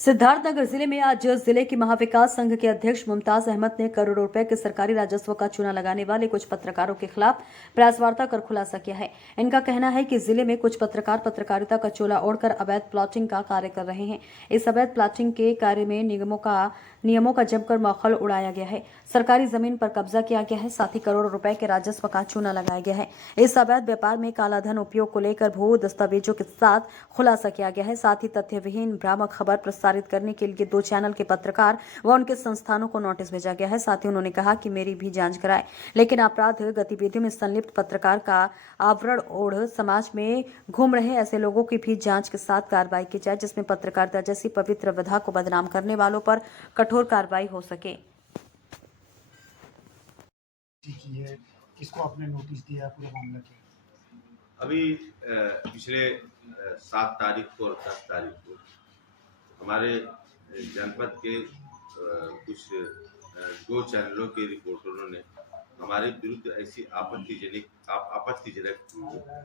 सिद्धार्थनगर जिले में आज जिले की महाविकास संघ के अध्यक्ष मुमताज अहमद ने करोड़ों रुपए के सरकारी राजस्व का चूना लगाने वाले कुछ पत्रकारों के खिलाफ प्रेस वार्ता कर खुलासा किया है। इनका कहना है कि जिले में कुछ पत्रकार पत्रकारिता का चोला ओढ़कर अवैध प्लॉटिंग का कार्य कर रहे हैं। इस अवैध प्लॉटिंग के कार्य में नियमों का जमकर मखौल उड़ाया गया है। सरकारी जमीन पर कब्जा किया गया है, साथ ही करोड़ों रुपए के राजस्व का चूना लगाया गया है। इस अवैध व्यापार में कालाधन उपयोग को लेकर भू दस्तावेजों के साथ खुलासा किया गया है। साथ ही तथ्यविहीन भ्रामक खबर प्रसारित करने के लिए 2 चैनल के पत्रकार व उनके संस्थानों को नोटिस भेजा गया है। साथ ही उन्होंने कहा कि मेरी भी जांच कराए, लेकिन अपराध गतिविधियों में संलिप्त पत्रकार का आवरण ओढ़ समाज में घूम रहे ऐसे लोगों की भी जांच के साथ कार्रवाई की जाए, जिसमें पत्रकारिता जैसी पवित्र विधा को बदनाम करने वालों पर कठोर कार्रवाई हो सके। की है, किसको आपने नोटिस दिया, पूरा मामला क्या है? अभी पिछले 7 तारीख को और 10 तारीख को हमारे जनपद के कुछ 2 चैनलों के रिपोर्टरों ने हमारे विरुद्ध ऐसी आपत्तिजनक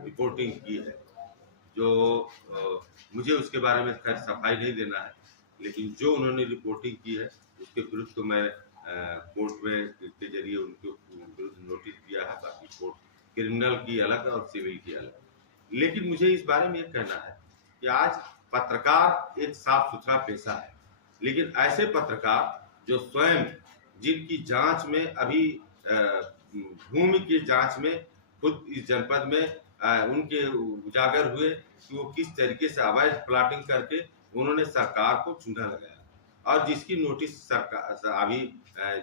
रिपोर्टिंग की है, जो मुझे उसके बारे में खैर सफाई नहीं देना है, लेकिन जो उन्होंने रिपोर्टिंग की है उसके विरुद्ध तो मैं कोर्ट में के जरिए उनके विरुद्ध नोटिस दिया है। बाकी कोर्ट क्रिमिनल की अलग और सिविल की अलग। लेकिन मुझे इस बारे में ये कहना है कि आज पत्रकार एक साफ सुथरा पेशा है, लेकिन ऐसे पत्रकार जो स्वयं जिनकी जांच में अभी भूमि की जांच में खुद इस जनपद में उनके उजागर हुए कि वो किस तरीके से अवैध प्लॉटिंग करके उन्होंने सरकार को चूना लगाया, और जिसकी नोटिस सरकार अभी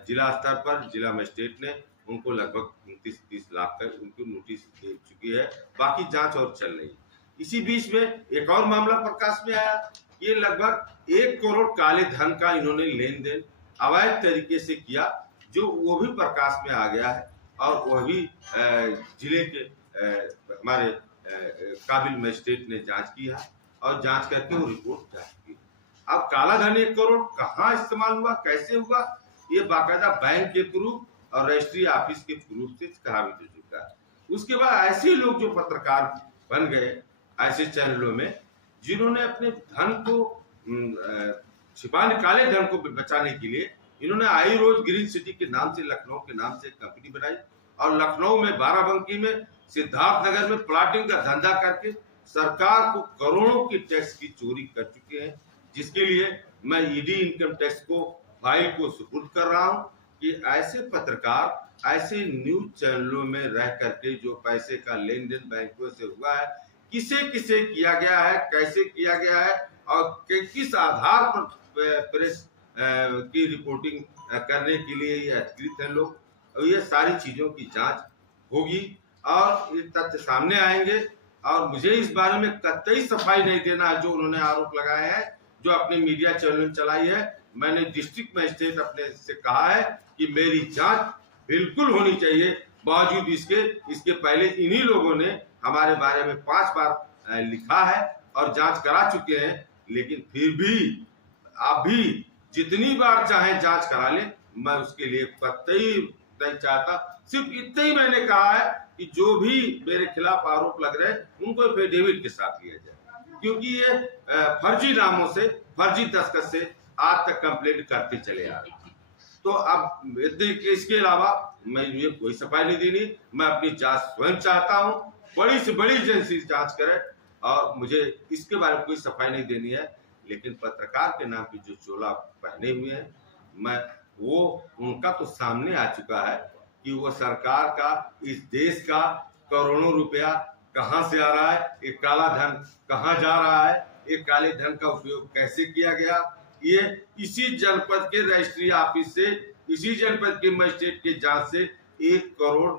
जिला स्तर पर जिला मजिस्ट्रेट ने उनको लगभग 29-30 लाख का उनको नोटिस दे चुकी है। बाकी जांच और चल रही है। इसी बीच में एक और मामला प्रकाश में आया। ये लगभग 1 करोड़ काले धन का इन्होंने लेन देन अवैध तरीके से किया, जो वो भी प्रकाश में आ गया है, और वह भी जिले के हमारे काबिल मजिस्ट्रेट ने जांच की है और जांच करके वो रिपोर्ट जा चुकी है। अब काला धन 1 करोड़ कहाँ इस्तेमाल हुआ, कैसे हुआ, ये बाकायदा बैंक के प्रूफ और रजिस्ट्री ऑफिस के प्रूफ से साबित हो चुका है। उसके बाद ऐसे लोग जो पत्रकार बन गए ऐसे चैनलों में, जिन्होंने अपने धन को छिपाने, काले धन को बचाने के लिए इन्होंने आई रोज ग्रीन सिटी के नाम से, लखनऊ के नाम से एक कंपनी बनाई, और लखनऊ में बाराबंकी में, सिद्धार्थनगर में प्लॉटिंग का धंधा करके सरकार को करोड़ों की टैक्स की चोरी कर चुके हैं, जिसके लिए मैं ईडी इनकम टैक्स को फाइल को सुपुर्द कर रहा हूं कि ऐसे पत्रकार ऐसे न्यूज चैनलों में रह करके जो पैसे का लेन देन बैंकों से हुआ है, किसे किसे किया गया है, कैसे किया गया है, और किस आधार पर प्रेस की रिपोर्टिंग करने के लिए ये अधिकृत है लोग, ये सारी चीजों की जांच होगी और ये तथ्य सामने आएंगे। और मुझे इस बारे में कतई सफाई नहीं देना है जो उन्होंने आरोप लगाए हैं, जो अपने मीडिया चैनल चलाई है। मैंने डिस्ट्रिक्ट मजिस्ट्रेट अपने से कहा है कि मेरी जांच बिल्कुल होनी चाहिए। बावजूद इसके पहले इन्हीं लोगों ने हमारे बारे में 5 बार लिखा है और जांच करा चुके हैं, लेकिन फिर भी अभी जितनी बार चाहे जांच करा ले, मैं उसके लिए कतई नहीं चाहता। सिर्फ इतना ही मैंने कहा है कि जो भी मेरे खिलाफ आरोप लग रहे हैं उनको एफिडेविट के साथ लिया जाए, क्योंकि ये फर्जी नामों से, फर्जी दस्तखत से आज तक कंप्लेंट करते चले आ रहे हैं। तो अब इसके अलावा मैं ये कोई सफाई नहीं देनी, मैं अपनी जांच स्वयं चाहता हूं, बड़ी से बड़ी एजेंसी जांच करे, और मुझे इसके बारे में कोई सफाई नहीं देनी है। लेकिन पत्रकार के नाम की जो चोला पहने हुए हैं, मैं वो उनका तो सामने आ चुका है कि वो सरकार का, इस देश का करोड़ों रुपया कहां से आ रहा है, एक काला धन कहां जा रहा है, एक काले धन का उपयोग कैसे किया गया, ये इसी जनपद के रजिस्ट्री ऑफिस से, इसी जनपद के मजिस्ट्रेट के जांच से 1 करोड़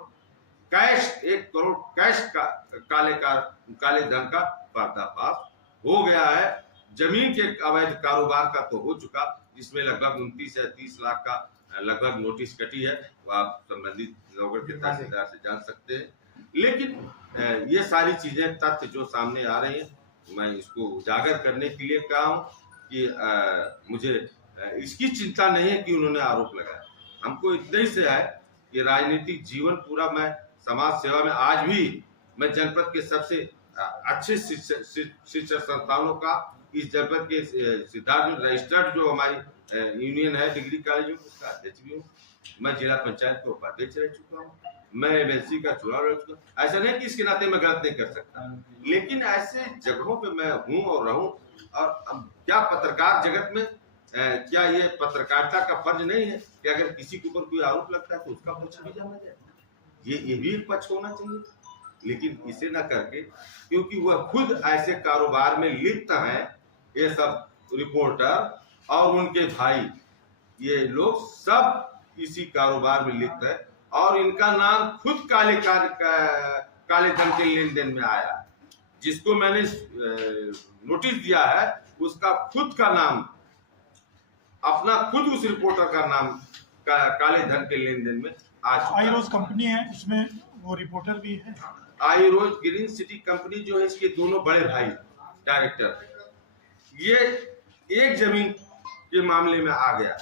कैश का काले धन का पर्दाफाश हो गया है। जमीन के अवैध कारोबार का तो हो चुका, जिसमें लगभग 29 या 30 लाख का लगभग नोटिस कटी है, वो आप संबंधित लोगों के तहसीलदार से जान सकते हैं। लेकिन ये सारी चीजें, तथ्य जो सामने आ रहे हैं, मैं इसको उजागर करने के लिए कहा हूं कि मुझे इसकी चिंता नहीं है कि उन्होंने आरोप लगाया। हमको इतना ही से है कि राजनीतिक जीवन पूरा मैं समाज सेवा में, आज भी मैं जनपद के सबसे अच्छे शिक्षण संस्थानों का इस जनपद के सिद्धार्थ में रजिस्टर्ड जो हमारी यूनियन है डिग्री कॉलेज उसका अध्यक्ष भी हूँ। मैं जिला पंचायत के उपाध्यक्ष रह चुका हूँ। मैं एमएलसी का चुनाव लड़ चुका हूँ। ऐसा नहीं कि इसके नाते मैं गलत नहीं कर सकता, लेकिन ऐसे जगहों पे मैं हूँ और रहूं। और अब क्या पत्रकार जगत में क्या ये पत्रकारिता का फर्ज नहीं है कि अगर किसी के ऊपर कोई आरोप लगता है तो उसका पक्ष भी जाना जाए? ये भी एक पक्ष होना चाहिए, लेकिन इसे ना करके, क्योंकि वह खुद ऐसे कारोबार में लिप्त हैं, ये सब रिपोर्टर और उनके भाई, ये लोग सब इसी कारोबार में लिप्त है और इनका नाम खुद काले धन के लेन देन में आया। जिसको मैंने नोटिस दिया है उसका खुद का नाम, अपना खुद उस रिपोर्टर का नाम काले धन के लेन देन में आ चुका है। आईरोज कंपनी है, उसमें वो रिपोर्टर भी है। आईरोज ग्रीन सिटी कंपनी जो है, इसके दोनों बड़े भाई डायरेक्टर, ये एक जमीन के मामले में आ गया।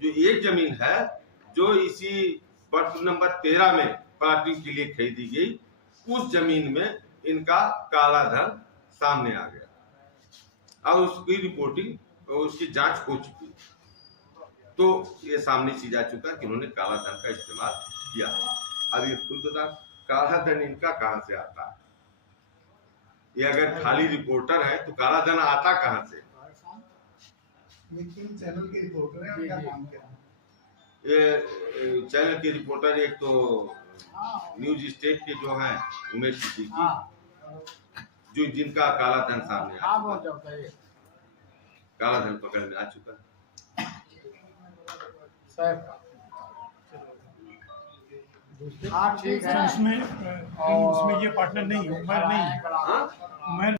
जो एक जमीन है जो इसी वर्ष नंबर 13 में प्लाटिंग के लिए खरीदी गई, उस जमीन में इनका काला धन सामने आ गया और उसकी रिपोर्टिंग, उसकी जांच हो चुकी। तो ये सामने चीज आ चुका है कि उन्होंने काला धन का इस्तेमाल किया। अब ये खुद बता, काला धन इनका कहां से आता है? ये अगर खाली रिपोर्टर है तो काला धन आता कहां से? लेकिन चैनल के रिपोर्टर हैं, उनका नाम क्या है? ये चैनल के रिपोर्टर एक तो न्यूज स्टेट के जो हैं उमेश सिद्दीकी, जो जिनका काला धन सामने आ चुका है, काला धन पकड़ में आ चुका है। उसमें ये पार्टनर नहीं हूँ, मैं नहीं, मैं